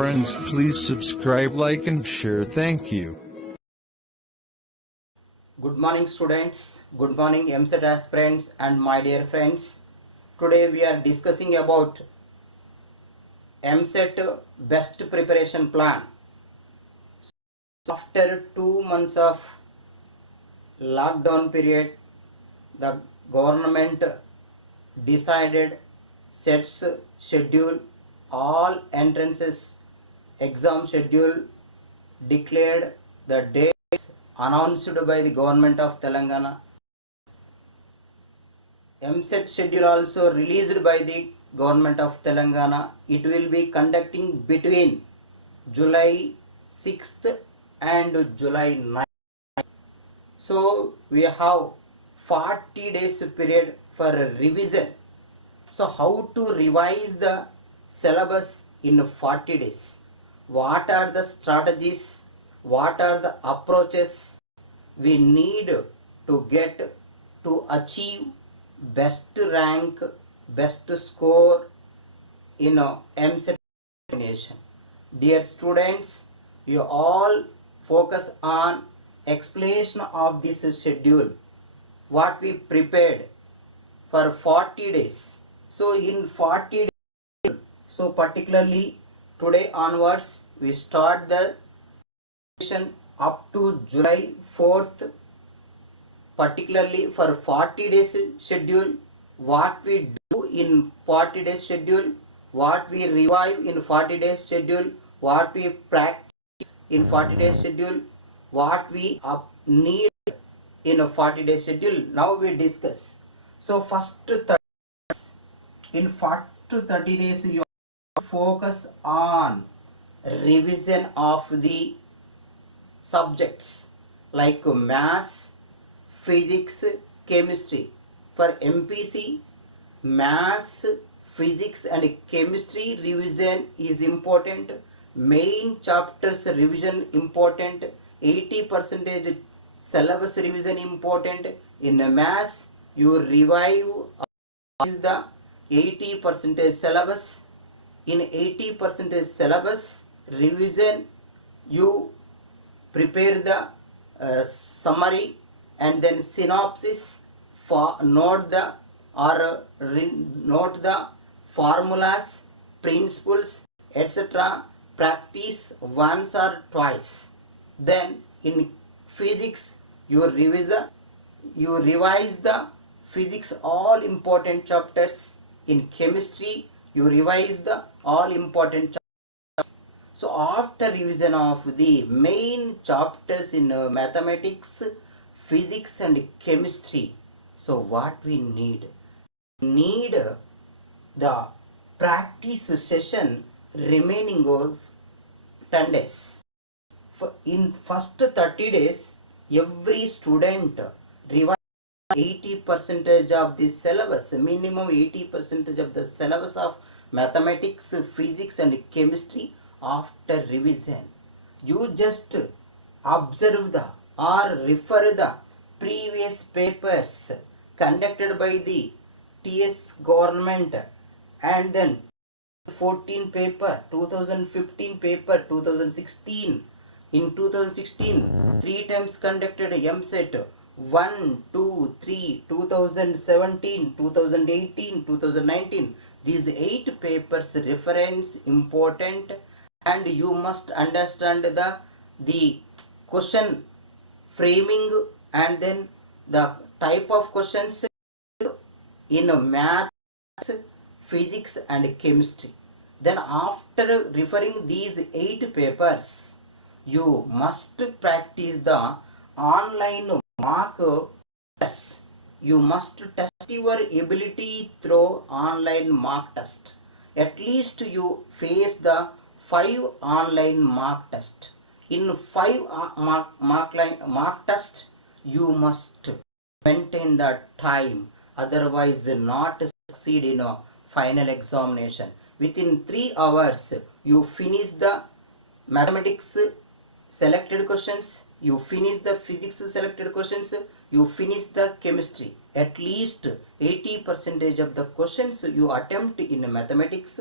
friends, please subscribe, like and share. Thank you. Good morning students, good morning Eamcet aspirants and my dear friends. Today we are discussing about Eamcet best preparation plan. After 2 months of lockdown period, the government decided sets schedule, all entrances exam schedule declared, the dates announced by the government of Telangana. Eamcet schedule also released by the government of Telangana. It will be conducting between July 6th and July 9th. So we have 40 days period for revision. So how to revise the syllabus in 40 days? What are the strategies? What are the approaches we need to get to achieve best rank, best score in Eamcet examination? Dear students, you all focus on explanation of this schedule, what we prepared for 40 days. So in 40 days, so particularly today onwards, we start the session up to July 4th. Particularly for 40 days schedule, what we do in 40 days schedule, what we revive in 40 days schedule, what we practice in 40 days schedule, what we need in a 40 days schedule. Now we discuss. So first 30 days, in first 30 days you focus on revision of the subjects like maths, physics, chemistry. For MPC, maths, physics and chemistry revision is important. Main chapters revision important. 80% syllabus revision important. In maths, you revive is the 80% syllabus. In 80% syllabus revision, you prepare the summary and then synopsis, for note the formulas, principles, etc. Practice once or twice. Then in physics you revise the physics all important chapters. In chemistry you revise the all important chapters. So after revision of the main chapters in mathematics, physics and chemistry, so what we need? Need the practice session remaining of 10 days. In first 30 days, every student revise 80% of the syllabus, minimum 80% of the syllabus of mathematics, physics and chemistry after revision. You just observe the or refer the previous papers conducted by the TS government, and then 14 paper, 2015 paper, 2016. In 2016, 3 times conducted Eamcet 1, 2, 3, 2017, 2018, 2019. These 8 papers reference important, and you must understand the question framing and then the type of questions in maths, physics and chemistry. Then after referring these 8 papers, you must practice the online mock test. You must test your ability through online mock test. At least you face the 5 online mock test. In 5 mock test, you must maintain the time, otherwise not succeed in a final examination. Within 3 hours, you finish the mathematics selected questions, you finish the physics selected questions, you finish the chemistry. At least 80% of the questions you attempt in mathematics,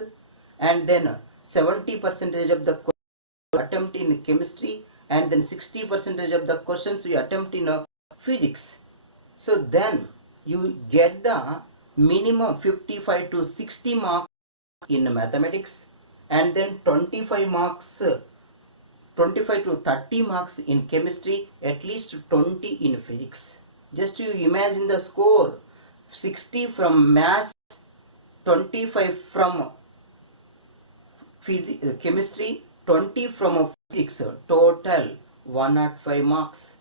and then 70% of the questions you attempt in chemistry, and then 60% of the questions you attempt in physics. So then you get the minimum 55 to 60 marks in mathematics, and then 25 to 30 marks in chemistry, at least 20 in physics. Just you imagine the score: 60 from maths, 25 from chemistry, 20 from physics, total 105 marks.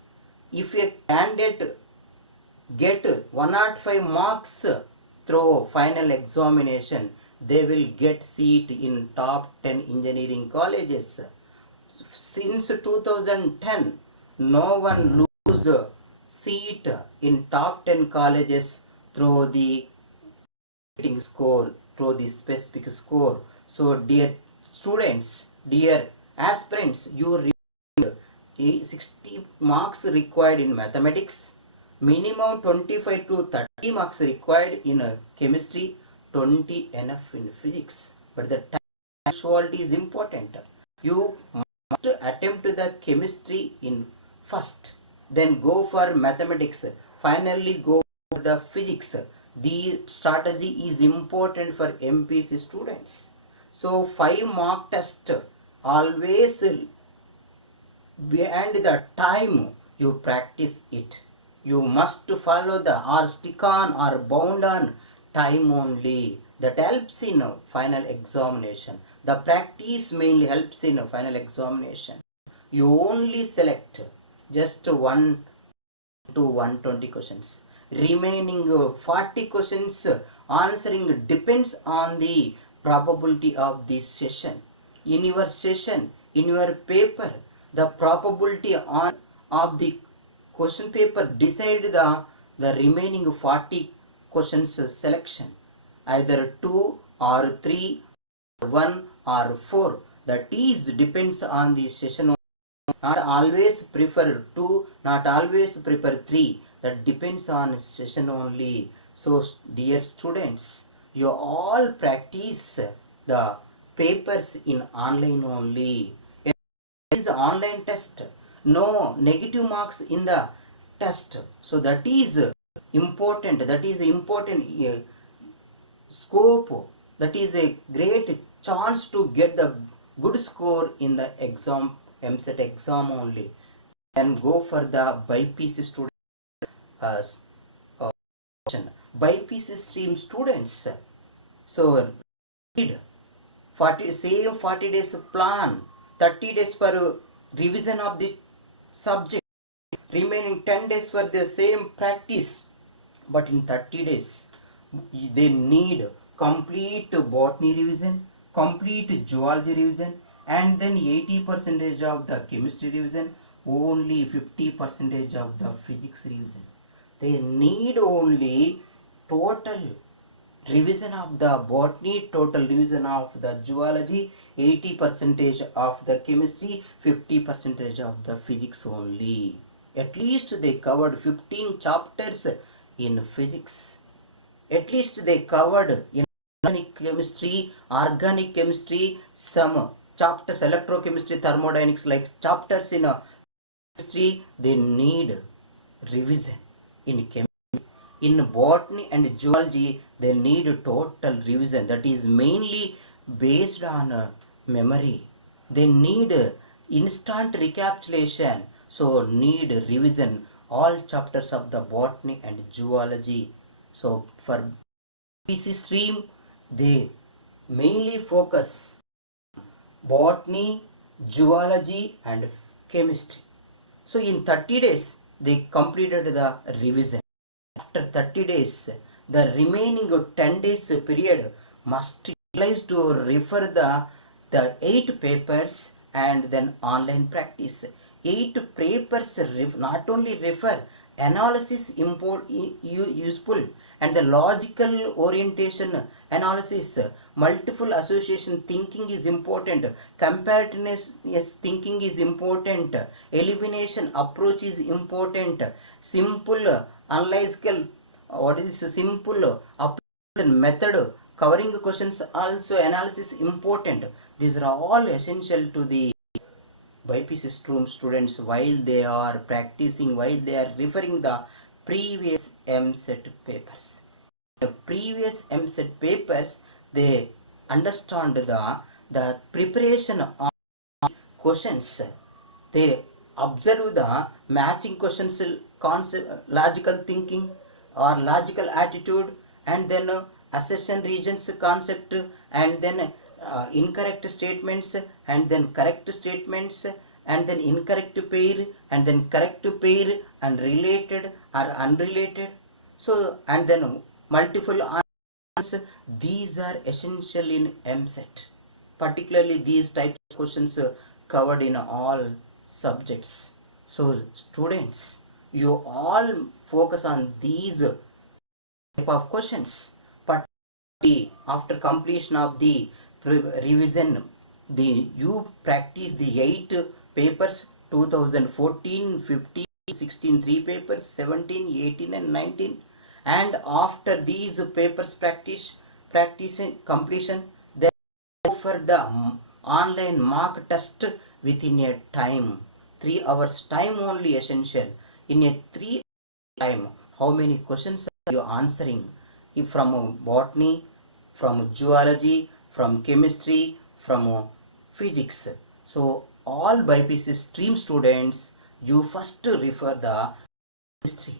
If a candidate get 105 marks through final examination, they will get seat in top 10 engineering colleges. Since 2010, no one lose seat in top 10 colleges through the score, through the specific score. So dear students, dear aspirants, you read 60 marks required in mathematics, minimum 25 to 30 marks required in chemistry, 20 enough in physics. But the time actuality is important. You must attempt the chemistry in first, then go for mathematics, finally go for the physics. The strategy is important for MPC students. So 5 mark test always behind the time you practice it. You must follow the or stick on or bound on time only. That helps in final examination. The practice mainly helps in final examination. You only select just 1 to 120 questions. Remaining 40 questions answering depends on the probability of the session. In your session, in your paper, the probability of the question paper decide the remaining 40 questions selection. Either 2 or 3, 1 or 4. That is depends on the session. Not always prefer 2, not always prefer 3. That depends on session only. So dear students, you all practice the papers in online only. It is online test. No negative marks in the test. So that is important. That is important scope. That is a great chance to get the good score in the exam, Eamcet exam only. Then go for the BIPC student BIPC stream students. So read 40 days plan, 30 days for revision of the subject, remaining 10 days for the same practice. But in 30 days they need complete botany revision, complete zoology revision, and then 80% of the chemistry revision, only 50% of the physics revision. They need only total revision of the botany, total revision of the zoology, 80% of the chemistry, 50% of the physics only. At least they covered 15 chapters in physics. At least they covered in organic chemistry, some chapters, electrochemistry, thermodynamics, like chapters in chemistry, they need revision. In chemistry, in botany and zoology, they need total revision. That is mainly based on memory. They need instant recapitulation. So need revision all chapters of the botany and zoology. So for PC stream, they mainly focus botany, zoology and chemistry. So in 30 days, they completed the revision. After 30 days, the remaining 10 days period must utilize to refer the 8 papers and then online practice. 8 papers not only refer, analysis useful, and the logical orientation analysis, multiple association thinking is important, comparativeness thinking is important, elimination approach is important, simple analytical, what is simple application method covering questions also analysis important. These are all essential to the BIPC students while they are practicing, while they are referring the previous Eamcet papers. The previous Eamcet papers, they understand the preparation of questions. They observe the matching questions, concept, logical thinking or logical attitude, and then assertion regions concept, and then incorrect statements, and then correct statements, and then incorrect pair, and then correct pair, and related or unrelated. So, and then multiple answers. These are essential in Eamcet. Particularly these types of questions covered in all subjects. So students, you all focus on these type of questions. But after completion of the revision, you practice the 8 papers, 2014, 15, 16 3 papers, 17, 18 and 19. And after these papers practicing completion, then go for the online mock test within a time. 3 hours time only essential. In a 3 time, how many questions are you answering? If from botany, from zoology, from chemistry, from physics. So all BIPC stream students, you first refer the history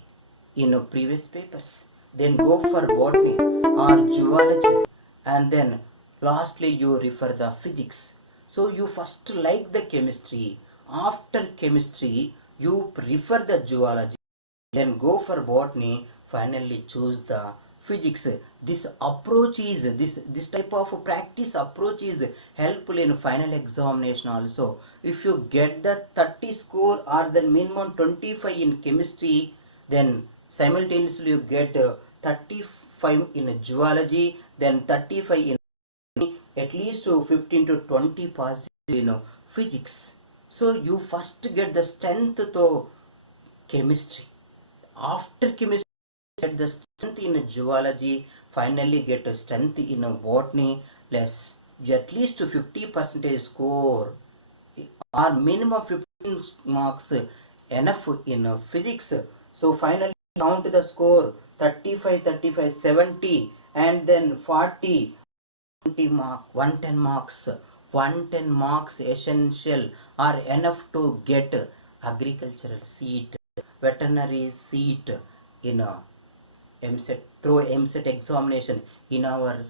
in previous papers, then go for botany or zoology, and then lastly you refer the physics. So you first like the chemistry, after chemistry you refer the zoology, then go for botany, finally choose the physics. This approach is this type of practice approach is helpful in final examination also. If you get the 30 score or the minimum 25 in chemistry, then simultaneously you get 35 in zoology, then 35 in at least 15 to 20 percent in physics. So you first get the strength to chemistry, after chemistry get the strength in zoology, finally get a strength in botany, less at least 50 percentage score or minimum 15 marks enough in physics. So finally count the score 35, 35, 70, and then 40, 20 mark, 110 marks. 110 marks essential are enough to get agricultural seat, veterinary seat in Eamcet, through Eamcet examination in our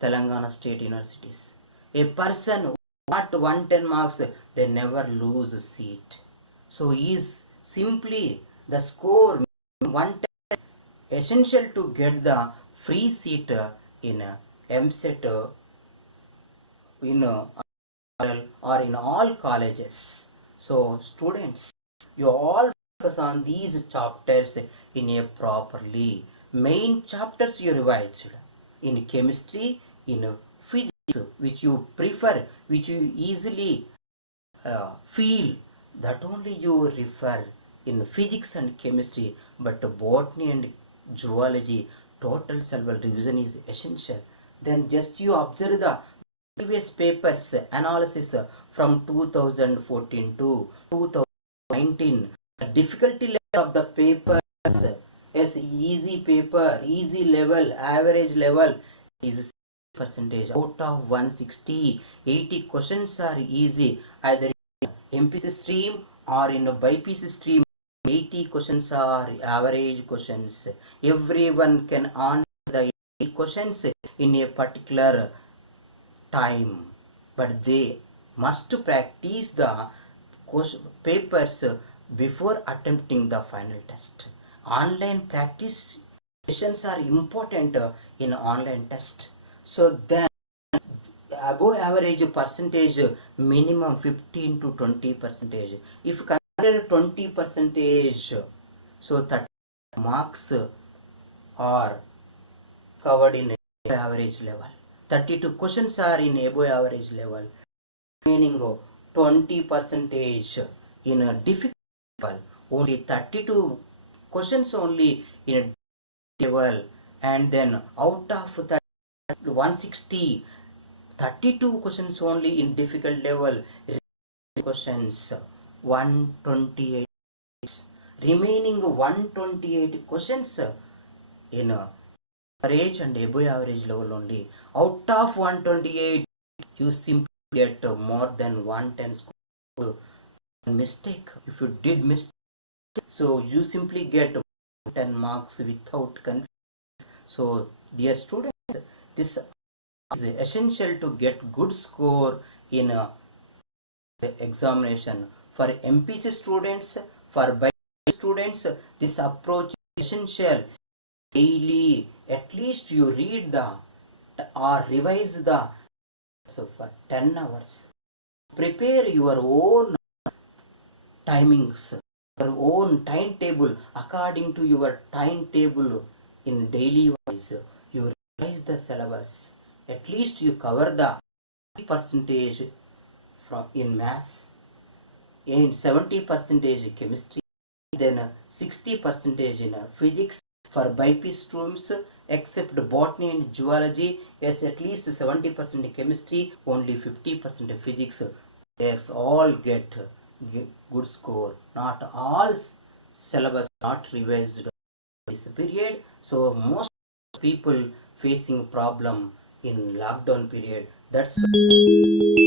Telangana state universities. A person who got 110 marks, they never lose a seat. So is simply the score 110 essential to get the free seat in Eamcet in or in all colleges. So students, you all focus on these chapters in a properly. Main chapters you revised in chemistry, in physics, which you prefer, which you easily feel, that only you refer in physics and chemistry. But botany and zoology, total several revision is essential. Then just you observe the previous papers analysis from 2014 to 2019. The difficulty level of the papers is easy paper, easy level, average level is percentage out of 160. 80 questions are easy, either in MPC stream or in a BIPC stream. 80 questions are average questions. Everyone can answer the 80 questions in a particular time, but they must practice the papers before attempting the final test. Online practice sessions are important in online test. So then above average percentage, minimum 15 to 20 percentage. If consider 20 percentage, so 30 marks are covered in average level. 32 questions are in above average level. Meaning 20 percentage in a difficult level. Only 32 questions only in a level, and then out of 30 160, 32 questions only in difficult level, questions 128, remaining 128 questions in average and above average level only. Out of 128, you simply get more than 110 score. Mistake, if you did mistake, so you simply get 10 marks without confusion. So dear students, this is essential to get good score in examination. For MPC students, for BIPC students, this approach is essential. Daily, at least you read the or revise the for 10 hours. Prepare your own timings, your own timetable according to your timetable in daily wise. You revise the syllabus. At least you cover the percentage from in maths, in 70 percentage chemistry, then 60 percentage in physics. For BIPC students, except botany and zoology, yes, at least 70% chemistry, only 50% physics. They all get good score. Not all syllabus not revised this period. So most people facing problem in lockdown period. That's why